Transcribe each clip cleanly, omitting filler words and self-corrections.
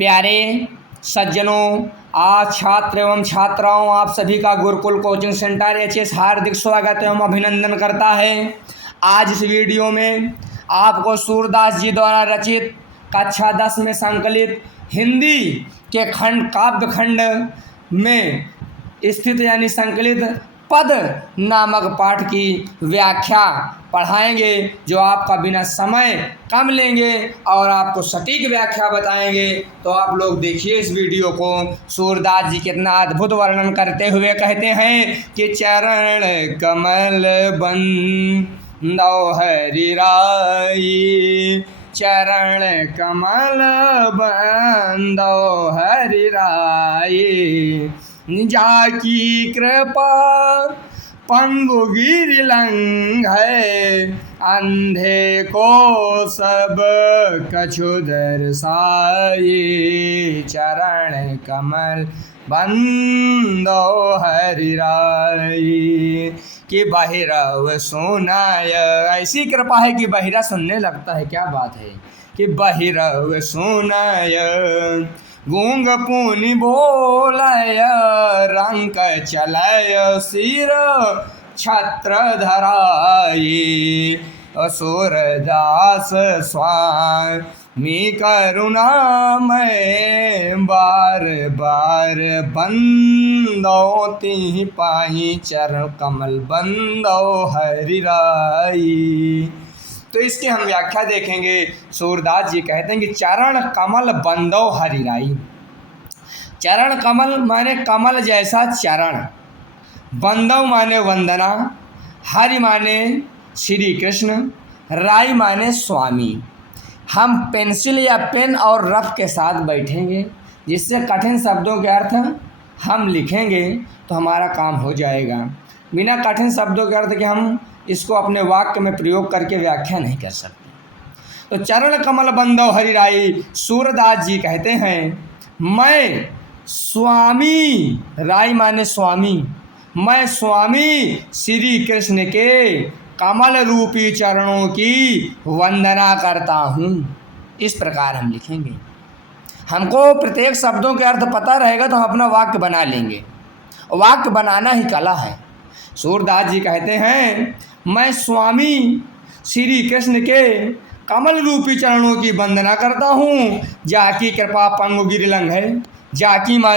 प्यारे सज्जनों, आज छात्र एवं छात्राओं आप सभी का गुरुकुल कोचिंग सेंटर एचएस हार्दिक स्वागत एवं अभिनंदन करता है। आज इस वीडियो में आपको सूरदास जी द्वारा रचित कक्षा 10 में संकलित हिंदी के काव्य खंड में स्थित यानी संकलित पद नामक पाठ की व्याख्या पढ़ाएंगे, जो आपका बिना समय कम लेंगे और आपको सटीक व्याख्या बताएंगे। तो आप लोग देखिए इस वीडियो को। सूरदास जी कितना अद्भुत वर्णन करते हुए कहते हैं कि चरण कमल बंदो हरि राई, चरण कमल बंदो हरि राई, जाकी कृपा पंगु गिरि लंघै, अंधे को सब कछु दर्शाई, चरण कमल बंदो हरि राई। कि बहिरव सुनाय, ऐसी कृपा है कि बहिरा सुनने लगता है। क्या बात है कि बहिरव सुनाय, गूंग पुनि बोलय, रंक चलय सिर छत्र धराई, सूरदास स्वामी करुणामय, बार बार बंदो तिहि पाहि, चरण कमल बंदो हरि राई। तो इसकी हम व्याख्या देखेंगे। सूरदास जी कहते हैं कि चरण कमल बंदो हरि राई। चरण कमल माने कमल जैसा चरण, बंदो माने वंदना, हरि माने श्री कृष्ण, राई माने स्वामी। हम पेंसिल या पेन और रफ के साथ बैठेंगे, जिससे कठिन शब्दों के अर्थ हम लिखेंगे तो हमारा काम हो जाएगा। बिना कठिन शब्दों के अर्थ के हम इसको अपने वाक्य में प्रयोग करके व्याख्या नहीं कर सकते। तो चरण कमल बंदो हरि राई, सूरदास जी कहते हैं मैं स्वामी, राई माने स्वामी, मैं स्वामी श्री कृष्ण के कमल रूपी चरणों की वंदना करता हूँ। इस प्रकार हम लिखेंगे। हमको प्रत्येक शब्दों के अर्थ पता रहेगा तो हम अपना वाक्य बना लेंगे। वाक्य बनाना ही कला है। सूरदास जी कहते हैं मैं स्वामी श्री कृष्ण के कमल रूपी चरणों की वंदना करता हूँ, जाकी कृपा पंगु गिरि लंघै। जाकी मा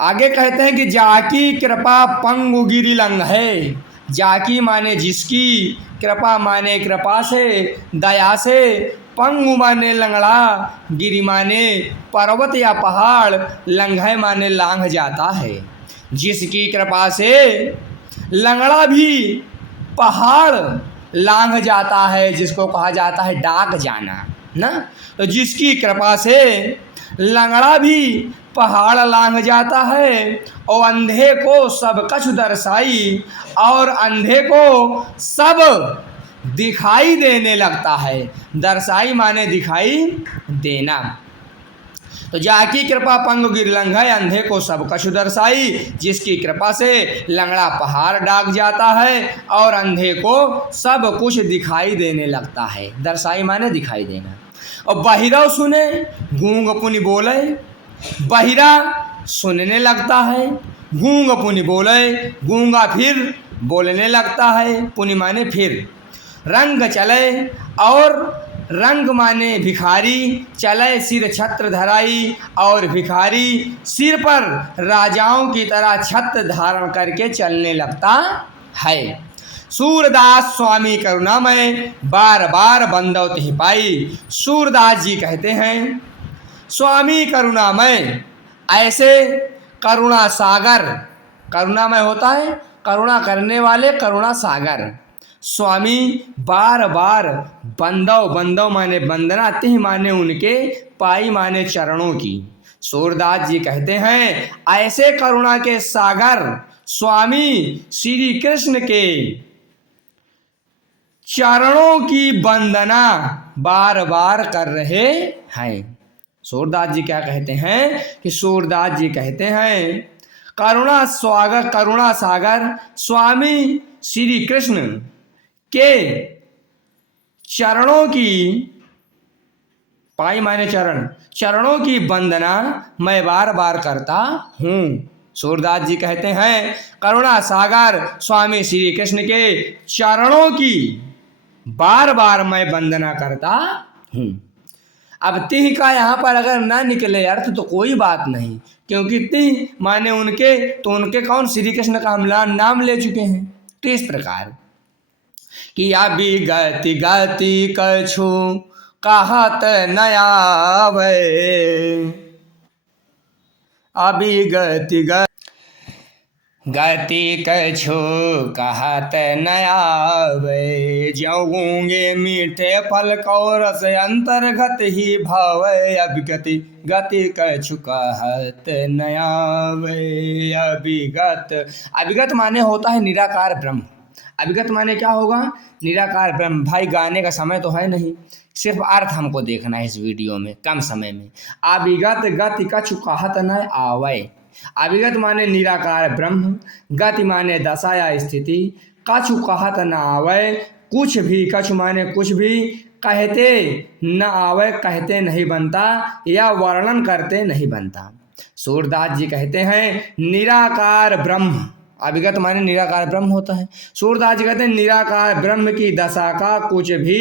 आगे कहते हैं कि जाकी कृपा पंगु गिरि लंघै। जाकी माने जिसकी, कृपा माने कृपा से, दया से, पंगु माने लंगड़ा, गिरि माने पर्वत या पहाड़, लंघै माने लांघ जाता है। जिसकी कृपा से लंगड़ा भी पहाड़ लांघ जाता है, जिसको कहा जाता है डाक जाना ना। तो जिसकी कृपा से लंगड़ा भी पहाड़ लांघ जाता है, और अंधे को सब कछु दर्शाई, और अंधे को सब दिखाई देने लगता है। दर्शाई माने दिखाई देना। तो जाकी कृपा पंगु गिरि लंघै, अंधे को सब कछु दर्शाई, जिसकी कृपा से लंगड़ा पहाड़ डाक जाता है और अंधे को सब कुछ दिखाई देने लगता है। दर्शाई माने दिखाई देना। और बहिरव सुने, गूंग पुनि बोले, बहिरा सुनने लगता है, गूंग पुनि बोले, गूंगा फिर बोलने लगता है, पुनि माने फिर, रंग चले, और रंग माने भिखारी, चले सिर छत्र धराई, और भिखारी सिर पर राजाओं की तरह छत्र धारण करके चलने लगता है। सूरदास स्वामी करुणामय, बार बार बंदो तिहि पाई। सूरदास जी कहते हैं स्वामी करुणामय, ऐसे करुणा सागर, करुणामय होता है करुणा करने वाले, करुणा सागर। स्वामी बार बार बंदो, बंदो माने वंदना, तिहि माने उनके, पाई माने चरणों की। सूरदास जी कहते हैं ऐसे करुणा के सागर स्वामी श्री कृष्ण के चरणों की वंदना बार बार कर रहे हैं। सूरदास जी क्या कहते हैं कि सूरदास जी कहते हैं करुणा सागर स्वामी श्री कृष्ण के चरणों की पाई माने चरण, चरणों की वंदना मैं बार बार करता हूँ। सूरदास जी कहते हैं करुणा सागर स्वामी श्री कृष्ण के चरणों की बार बार मैं वंदना करता हूँ। अब तिह का यहाँ पर अगर ना निकले अर्थ तो कोई बात नहीं, क्योंकि तिह माने उनके, तो उनके कौन, श्री कृष्ण का हम नाम ले चुके हैं। तो इस प्रकार कि अभी गति गति कछु कहत न आवे, अभी गति गति कछु कहत न आवे, ज्यों गूंगे मीठे फल को रस अंतर्गत ही भावे, अब गति गति कछु कहत न आवे। अभिगत, अभिगत माने होता है निराकार ब्रह्म। अभिगत माने क्या होगा, निराकार ब्रह्म। भाई गाने का समय तो है नहीं, सिर्फ अर्थ हमको देखना है इस वीडियो में कम समय में। अभिगत गति कछु कहत न आवे, अभिगत माने निराकार ब्रह्म, गति माने दशा या स्थिति, कछु कहत न आवे कुछ भी, कछु माने कुछ भी, कहते न आवे कहते नहीं बनता, या वर्णन करते नहीं बनता। सूरदास जी कहते हैं निराकार ब्रह्म, अभिगत माने निराकार ब्रह्म होता है। सूरदास जी कहते हैं निराकार ब्रह्म की दशा का कुछ भी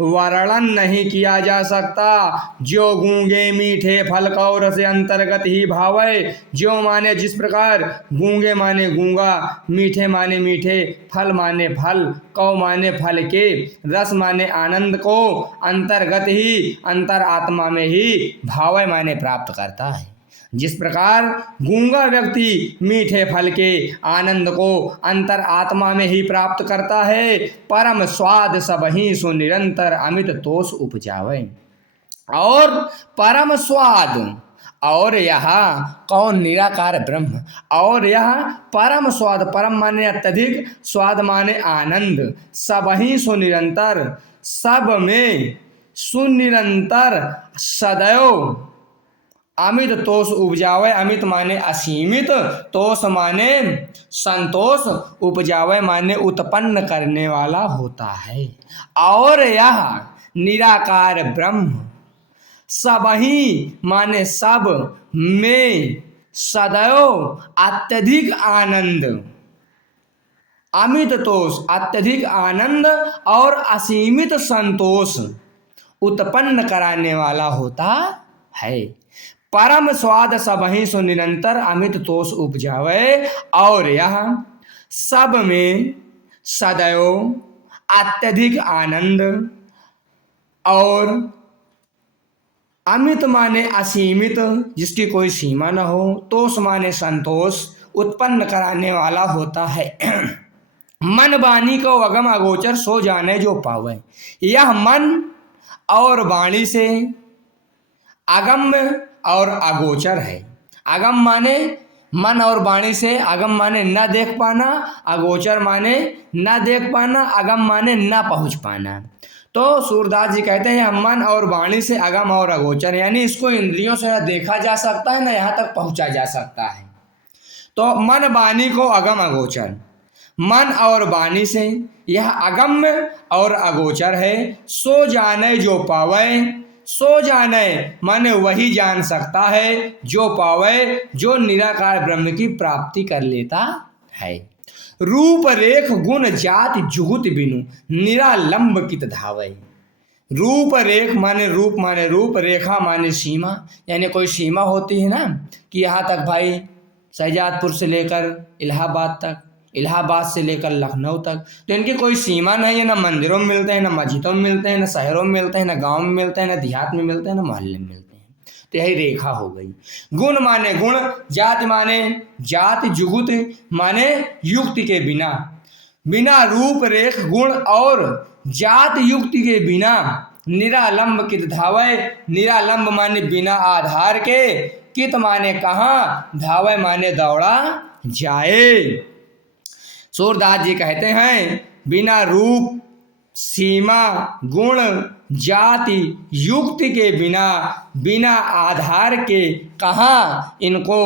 वर्णन नहीं किया जा सकता। जो गूंगे मीठे फल को रस अंतर्गत ही भावे, जो माने जिस प्रकार, गूंगे माने गूंगा, मीठे माने मीठे, फल माने फल, कौ माने फल के, रस माने आनंद को, अंतर्गत ही अंतर आत्मा में ही, भावे माने प्राप्त करता है। जिस प्रकार गूंगा व्यक्ति मीठे फल के आनंद को अंतर आत्मा में ही प्राप्त करता है, परम स्वाद सब ही सो निरंतर अमित तोष उपजावे। और परम स्वाद, और यह कौन, निराकार ब्रह्म, और यह परम स्वाद, परम माने अत्यधिक, स्वाद माने आनंद, सब ही सो निरंतर, सब में सुनिरंतर सदैव अमित तोष उपजावे। अमित माने असीमित, तोष माने संतोष, उपजावे माने उत्पन्न करने वाला होता है। और यह निराकार ब्रह्म सब ही माने सब में सदैव अत्यधिक आनंद, अमित तोष अत्यधिक आनंद और असीमित संतोष उत्पन्न कराने वाला होता है। परम स्वाद सब ही सो निरंतर अमित तोष उपजावे, और यह सब में सदैव अत्यधिक आनंद और अमित माने असीमित, जिसकी कोई सीमा न हो, तोष माने संतोष उत्पन्न कराने वाला होता है। मन वाणी को अगम अगोचर सो जाने जो पावे, यह मन और वाणी से अगम्य और अगोचर है। अगम माने मन और वाणी से, अगम माने न देख पाना, अगोचर माने न देख पाना, अगम माने न पहुंच पाना। तो सूरदास जी कहते हैं मन और वाणी से अगम और अगोचर, यानी इसको इंद्रियों से न देखा जा सकता है न यहाँ तक पहुंचा जा सकता है। तो मन वाणी को अगम अगोचर, मन और वाणी से यह अगम्य और अगोचर है। सो जाने जो पावे, सो जाने माने वही जान सकता है, जो पावे, जो निराकार ब्रह्म की प्राप्ति कर लेता है। रूप रेख गुण जाति जुगुत बिनु निरालंब कित धावे। रूप रेख माने रूप, रेखा माने सीमा, यानी कोई सीमा होती है ना, कि यहाँ तक भाई शहजादपुर से लेकर इलाहाबाद तक, इलाहाबाद से लेकर लखनऊ तक, तो इनकी कोई सीमा नहीं है। ना मंदिरों में मिलते हैं, ना मस्जिदों में मिलते हैं, ना शहरों में मिलते हैं, ना गांव में मिलते हैं, ना देहात में मिलते हैं, ना मोहल्ले में मिलते हैं। तो यही रेखा हो गई। गुण माने गुण, जाति माने जाति, जुगुत माने युक्ति के बिना, बिना रूप रेख गुण और जात युक्ति के बिना निरालंब कित धावे। निरालंब माने बिना आधार के, कित माने कहाँ, धावे माने दौड़ा जाए। सूरदास जी कहते हैं बिना रूप, सीमा, गुण, जाति, युक्ति के बिना, बिना आधार के कहाँ इनको,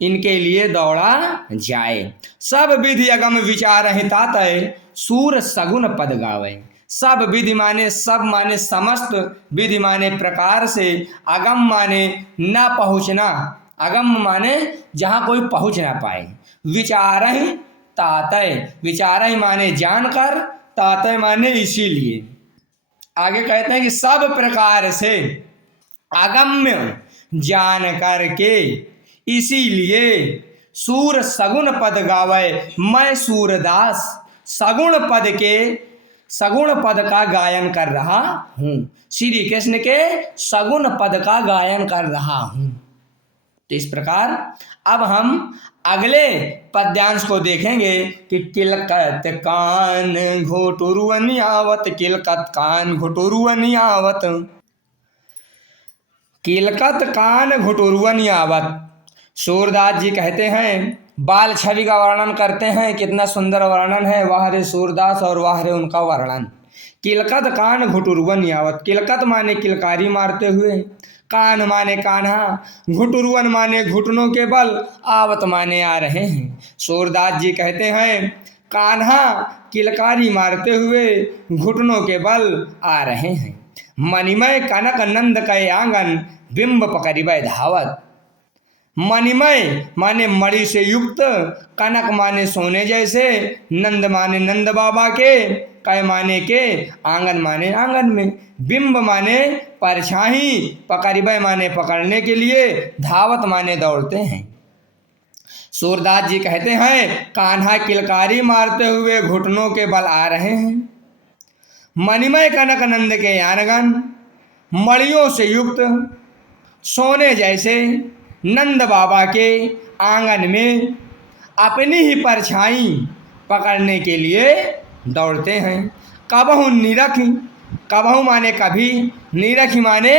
इनके लिए दौड़ा जाए। सब विधि अगम विचार है तातय, सूर सगुन पद गावे। सब विधि माने सब माने समस्त, विधि माने प्रकार से, अगम माने न पहुँचना, अगम माने जहाँ कोई पहुँच ना पाए। विचारहि तातय, विचारहि माने जानकर, तातय माने इसीलिए। आगे कहते हैं कि सब प्रकार से अगम्य जान करके, इसीलिए सूर सगुण पद गावे मैं सूरदास, सगुण पद के, सगुण पद का गायन कर रहा हूँ, श्री कृष्ण के सगुण पद का गायन कर रहा हूँ। तो इस प्रकार अब हम अगले पद्यांश को देखेंगे कि किलकत कान घोटुरुअनि आवत, किलकत कान घोटुरुअनि आवत, किलकत कान घोटुरुअनि आवत। सूरदास जी कहते हैं, बाल छवि का वर्णन करते हैं, कितना सुंदर वर्णन है, वाह रे सूरदास और वाह रे उनका वर्णन। किलकत कान घुटुरुअनि आवत, किलकत माने किलकारी मारते हुए, कान माने कान्हा, घुटुरुअन माने घुटनों के बल, आवत माने आ रहे हैं। सूरदास जी कहते हैं कान्हा किलकारी मारते हुए घुटनों के बल आ रहे हैं। मणिमय कनक नंद कै आंगन, बिंब पकड़िबै धावत। मणिमय माने मणि से युक्त, कनक माने सोने जैसे, नंद माने नंद बाबा के, कै माने के, आंगन माने आंगन में, बिंब माने परछाई, पकड़िबै माने पकड़ने के लिए, धावत माने दौड़ते हैं। सूरदास जी कहते हैं कान्हा किलकारी मारते हुए घुटनों के बल आ रहे हैं। मणिमय कनक नंद के आंगन, मणियों से युक्त, सोने जैसे, नंद बाबा के आंगन में अपनी ही परछाई पकड़ने के लिए दौड़ते हैं। कबहु निरख, कबहु माने कभी, निरख माने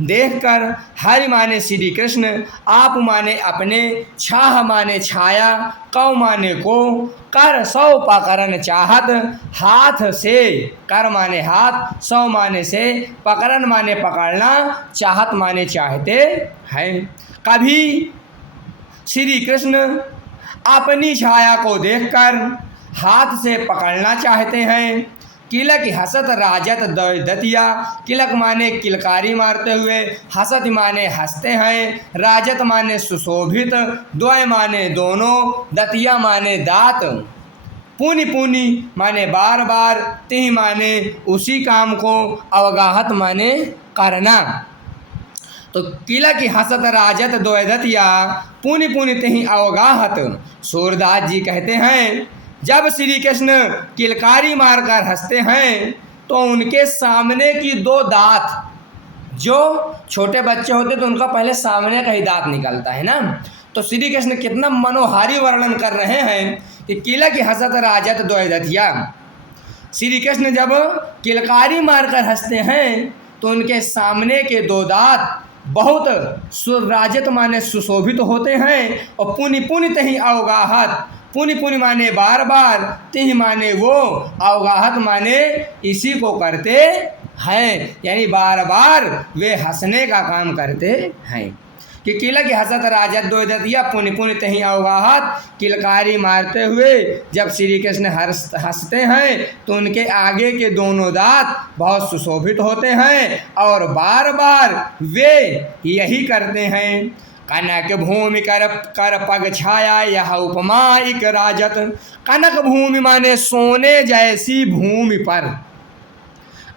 देखकर, हरि माने श्री कृष्ण, आप माने अपने, छाह माने छाया, कौ माने को, कर सौ पकड़न चाहत, हाथ से, कर माने हाथ, सौ माने से, पकड़न माने पकड़ना, चाहत माने चाहते हैं। कभी श्री कृष्ण अपनी छाया को देखकर हाथ से पकड़ना चाहते हैं। किलक हसत राजत दतिया, किलक माने किलकारी मारते हुए, हसत माने हंसते हैं, राजत माने सुशोभित, द्वय माने दोनों, दतिया माने दांत, पुनि पुनि माने बार बार, तिहि माने उसी काम को, अवगाहत माने करना। तो किलक हसत राजत द्वैदतिया, पुनि पुनि तिहि अवगाहत। सूरदास जी कहते हैं जब श्री कृष्ण किलकारी मारकर हंसते हैं तो उनके सामने की दो दांत, जो छोटे बच्चे होते तो उनका पहले सामने का ही दांत निकलता है ना, तो श्री कृष्ण कितना मनोहारी वर्णन कर रहे हैं कि किलक हसत राजत द्वैदतिया। श्री कृष्ण जब किलकारी मारकर हंसते हैं तो उनके सामने के दो दांत बहुत सुराजत माने सुशोभित होते हैं, और पुनि पुनि तहि अवगाहत, पुनि पुनि माने बार बार, तिहि माने वो, अवगाहत माने इसी को करते हैं, यानी बार बार वे हंसने का काम करते हैं। कि किलक हसत राजत द्वैदतिया, पुनि पुनि तहि अवगाहत, किलकारी मारते हुए जब श्री कृष्ण हंसते हैं तो उनके आगे के दोनों दांत बहुत सुशोभित होते हैं और बार बार वे यही करते हैं। कनक भूमि कर पग छाया, यह उपमा इक राजत। कनक भूमि माने सोने जैसी भूमि पर,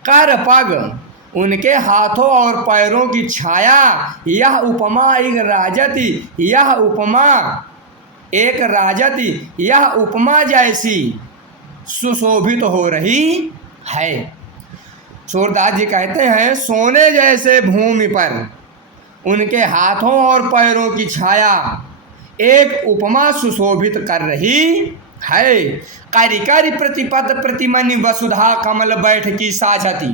कर पग उनके हाथों और पैरों की छाया, यह उपमा एक राजती, यह उपमा एक राजती, यह उपमा जैसी सुशोभित हो रही है। सूरदास जी कहते हैं सोने जैसे भूमि पर उनके हाथों और पैरों की छाया एक उपमा सुशोभित कर रही है। कारिकारी प्रतिपद प्रतिमनि वसुधा, कमल बैठकी साझती।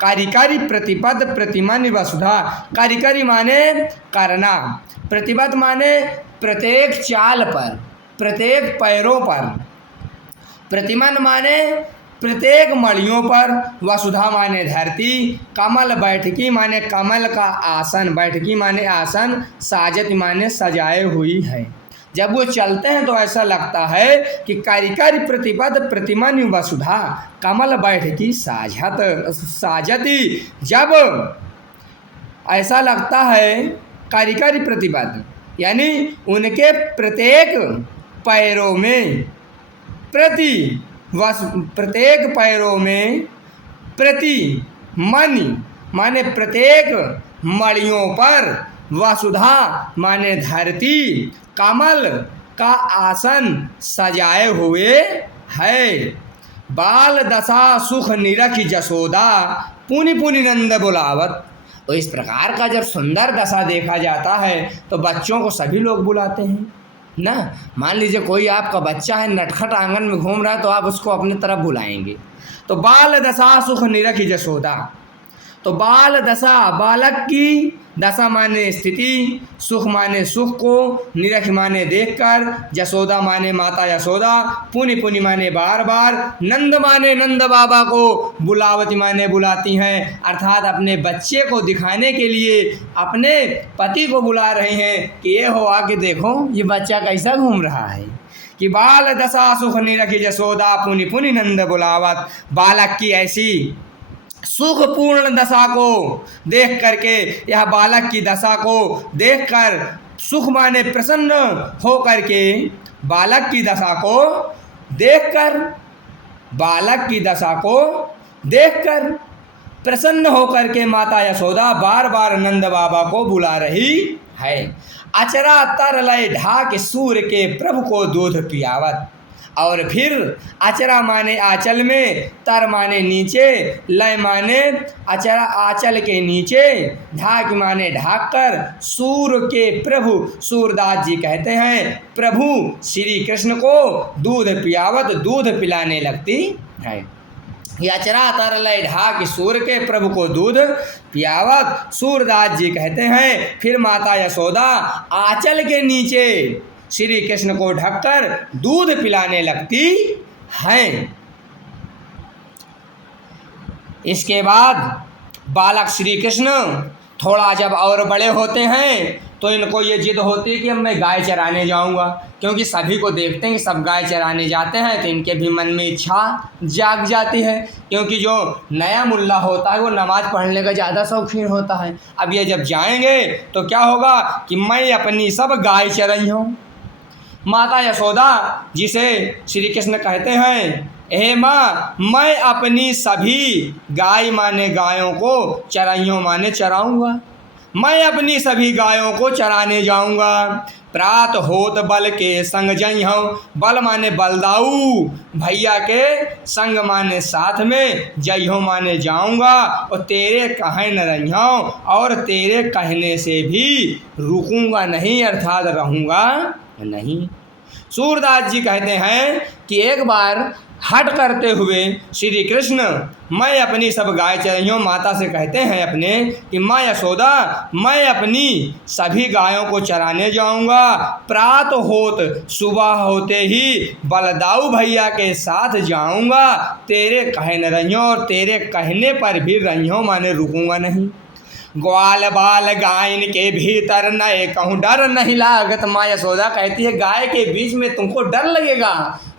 कारिकारी प्रतिपद प्रतिमनि वसुधा, कारिकारी माने करना, प्रतिपद माने प्रत्येक चाल पर, प्रत्येक पैरों पर, प्रतिमन माने प्रत्येक मड़ियों पर, वसुधा माने धरती, कमल बैठकी माने कमल का आसन, बैठकी माने आसन, साजत माने सजाए हुई है। जब वो चलते हैं तो ऐसा लगता है कि कारी प्रतिपद प्रतिमा वसुधा कमल बैठ की साजती। जब ऐसा लगता है कारी प्रतिपद यानी उनके प्रत्येक पैरों में प्रत्येक पैरों में प्रति मणि माने प्रत्येक मणियों पर वसुधा माने धरती कमल का आसन सजाए हुए है। बाल दशा सुख निरखि जसोदा पुनि पुनि नंद बुलावत। तो इस प्रकार का जब सुंदर दशा देखा जाता है तो बच्चों को सभी लोग बुलाते हैं ना। मान लीजिए कोई आपका बच्चा है नटखट आंगन में घूम रहा है तो आप उसको अपनी तरफ बुलाएंगे। तो बाल दशा सुख निरखि जसोदा, तो बाल दशा बालक की दशा माने स्थिति, सुख माने सुख को, निरख माने देखकर, जसोदा माने माता यशोदा, पुनि पुनि माने बार बार, नंद माने नंद बाबा को, बुलावती माने बुलाती हैं। अर्थात अपने बच्चे को दिखाने के लिए अपने पति को बुला रहे हैं कि ये हो आके देखो ये बच्चा कैसा घूम रहा है। कि बाल दशा सुख निरखि जसोदा पुनि पुनि नंद बुलावत। बालक की ऐसी सुखपूर्ण दशा को देख करके, यह बालक की दशा को देखकर, सुख माने प्रसन्न हो करके, बालक की दशा को देखकर, बालक की दशा को देखकर प्रसन्न हो करके माता यशोदा बार बार नंद बाबा को बुला रही है। अचरा तर लय ढाक सूर्य के प्रभु को दूध पियावत। और फिर अचरा माने आंचल में, तर माने नीचे, लय माने अचरा आंचल के नीचे, ढाक माने ढाक कर, सूर्य के प्रभु सूरदास जी कहते हैं प्रभु श्री कृष्ण को दूध पियावत दूध पिलाने लगती है। अचरा तर लय ढाक सूर्य के प्रभु को दूध पियावत सूरदास जी कहते हैं। फिर माता यशोदा आंचल के नीचे श्री कृष्ण को ढककर दूध पिलाने लगती हैं। इसके बाद बालक श्री कृष्ण थोड़ा जब और बड़े होते हैं तो इनको ये जिद होती है कि अब मैं गाय चराने जाऊंगा, क्योंकि सभी को देखते हैं कि सब गाय चराने जाते हैं तो इनके भी मन में इच्छा जाग जाती है। क्योंकि जो नया मुल्ला होता है वो नमाज़ पढ़ने का ज़्यादा शौकीन होता है। अब ये जब जाएंगे तो क्या होगा कि मैं अपनी सब गाय चराई हूँ। माता यशोदा जिसे श्री कृष्ण कहते हैं, हे माँ मैं अपनी सभी गाय माने गायों को, चराइयों माने चराऊँगा, मैं अपनी सभी गायों को चराने जाऊँगा। प्रात होत बल के संग जई हूँ, बल माने बलदाऊ भैया के, संग माने साथ में, जई हो माने जाऊँगा, और तेरे कहे न रही हूँ और तेरे कहने से भी रुकूँगा नहीं, अर्थात रहूँगा नहीं। सूरदास जी कहते हैं कि एक बार हट करते हुए श्री कृष्ण मैं अपनी सब गाय चराइयों माता से कहते हैं अपने कि माँ यशोदा मैं अपनी सभी गायों को चराने जाऊंगा। प्रात होत सुबह होते ही बलदाऊ भैया के साथ जाऊंगा, तेरे कहे न रहियों और तेरे कहने पर भी रहियों माने रुकूंगा नहीं। ग्वाल बाल गायन के भीतर नए कहूँ डर नहीं लागत। माँ यशोदा कहती है गाय के बीच में तुमको डर लगेगा,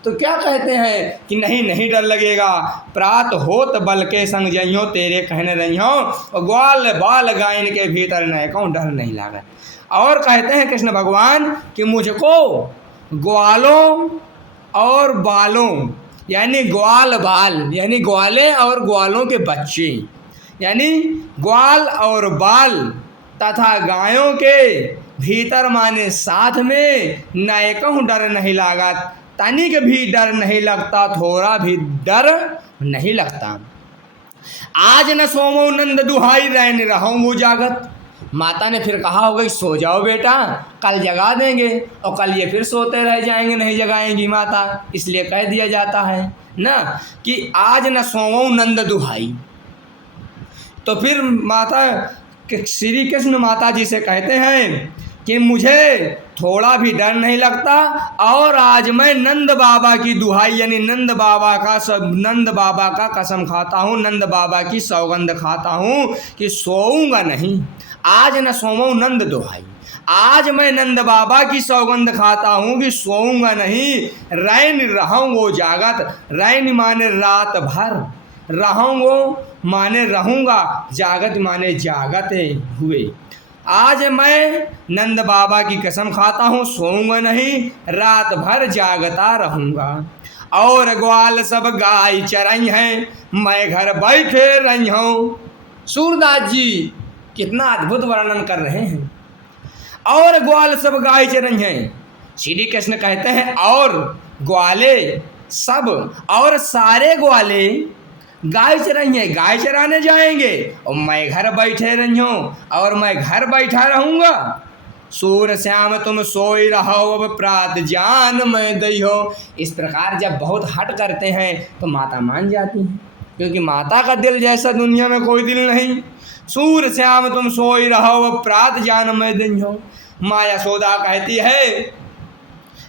तो क्या कहते हैं कि नहीं नहीं डर लगेगा। प्रात होत बल के संग जइयो तेरे कहने रहियो, और ग्वाल बाल गायन के भीतर नए कहूँ डर नहीं लागत। और कहते हैं कृष्ण भगवान कि मुझको ग्वालों और बालों यानी ग्वाल बाल यानी ग्वालें और ग्वालों के बच्चे यानी ग्वाल और बाल तथा गायों के भीतर माने साथ में नए कहूँ डर नहीं लागत। तनिक भी डर नहीं लगता, थोड़ा भी डर नहीं लगता। आज न सोमो नंद दुहाई रहने रहूँ जागत। माता ने फिर कहा होगा कि सो जाओ बेटा, कल जगा देंगे, और कल ये फिर सोते रह जाएंगे, नहीं जगाएंगी माता, इसलिए कह दिया जाता है ना कि आज न सोमो नंद दुहाई। तो फिर माता श्री कृष्ण माता जी से कहते हैं कि मुझे थोड़ा भी डर नहीं लगता, और आज मैं नंद बाबा की दुहाई यानी नंद बाबा का कसम खाता हूँ, नंद बाबा की सौगंध खाता हूँ कि सोऊंगा नहीं। आज न सोमो नंद दुहाई, आज मैं नंद बाबा की सौगंध खाता हूँ कि सोऊंगा नहीं, रैन रहूँगो जागत। रैन माने रात भर, रहूँगो माने रहूँगा, जागत माने जागत हुए। आज मैं नंद बाबा की कसम खाता हूँ, सोऊंगा नहीं, रात भर जागता रहूँगा। और ग्वाल सब गाय चराई हैं, मैं घर बैठे रही हूँ। सूरदास जी कितना अद्भुत वर्णन कर रहे हैं। और ग्वाल सब गाय चराई हैं, श्री कृष्ण कहते हैं और ग्वाले सब और सारे ग्वाले गाय चराई हैं, गाय चराने जाएंगे और मैं घर बैठे रही हूँ और मैं घर बैठा रहूँगा। सूर श्याम तुम सोई रहो, अब प्रात जान मैं दई हो। इस प्रकार जब बहुत हट करते हैं तो माता मान जाती हैं, क्योंकि माता का दिल जैसा दुनिया में कोई दिल नहीं। सूर श्याम तुम सोई रहो, अब प्रात जान मैं दई हो। माँ यशोदा कहती है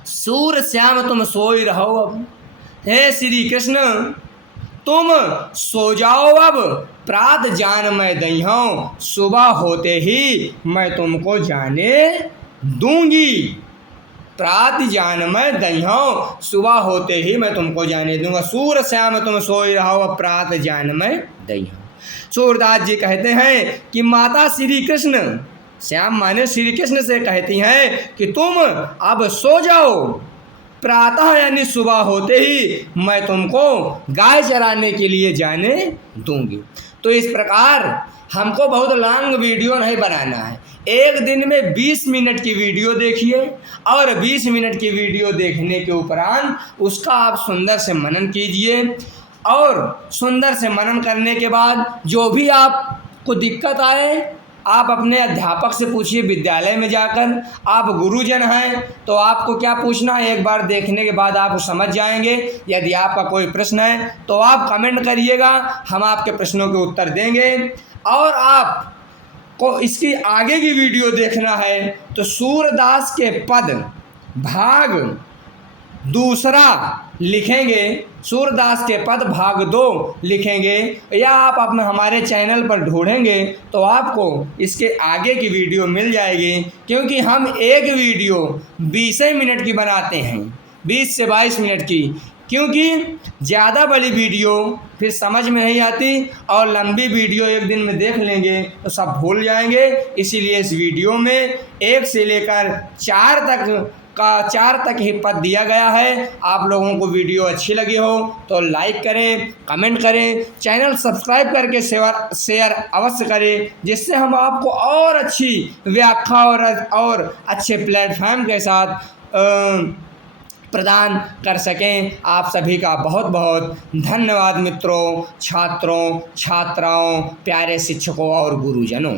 सूर श्याम तुम सोई रहो, अब हे श्री कृष्ण तुम सो जाओ, अब प्रात जान मैं दई हूँ, सुबह होते ही मैं तुमको जाने दूंगी। प्रात जान मैं दई हूँ, सुबह होते ही मैं तुमको जाने दूंगा। सूर श्याम तुम सोई रहो, अब प्रात जान मैं दई हूँ। सूरदास जी कहते हैं कि माता श्री कृष्ण, श्याम माने श्री कृष्ण से कहती हैं कि तुम अब सो जाओ, प्रातः यानी सुबह होते ही मैं तुमको गाय चराने के लिए जाने दूंगी। तो इस प्रकार हमको बहुत लॉन्ग वीडियो नहीं बनाना है, एक दिन में 20 मिनट की वीडियो देखिए और 20 मिनट की वीडियो देखने के उपरांत उसका आप सुंदर से मनन कीजिए। और सुंदर से मनन करने के बाद जो भी आपको दिक्कत आए आप अपने अध्यापक से पूछिए, विद्यालय में जाकर। आप गुरुजन हैं तो आपको क्या पूछना है, एक बार देखने के बाद आप समझ जाएंगे। यदि आपका कोई प्रश्न है तो आप कमेंट करिएगा, हम आपके प्रश्नों के उत्तर देंगे। और आपको इसकी आगे की वीडियो देखना है तो सूरदास के पद भाग दूसरा लिखेंगे, सूरदास के पद भाग 2 लिखेंगे, या आप अपने हमारे चैनल पर ढूंढेंगे तो आपको इसके आगे की वीडियो मिल जाएगी। क्योंकि हम एक वीडियो 20 मिनट की बनाते हैं, 20 से 22 मिनट की, क्योंकि ज़्यादा बड़ी वीडियो फिर समझ में नहीं आती और लंबी वीडियो एक दिन में देख लेंगे तो सब भूल जाएंगे। इसीलिए इस वीडियो में 1 से लेकर 4 तक ही पद दिया गया है। आप लोगों को वीडियो अच्छी लगी हो तो लाइक करें, कमेंट करें, चैनल सब्सक्राइब करके शेयर अवश्य करें, जिससे हम आपको और अच्छी व्याख्या और अच्छे प्लेटफॉर्म के साथ प्रदान कर सकें। आप सभी का बहुत बहुत धन्यवाद मित्रों, छात्रों, छात्राओं, प्यारे शिक्षकों और गुरुजनों।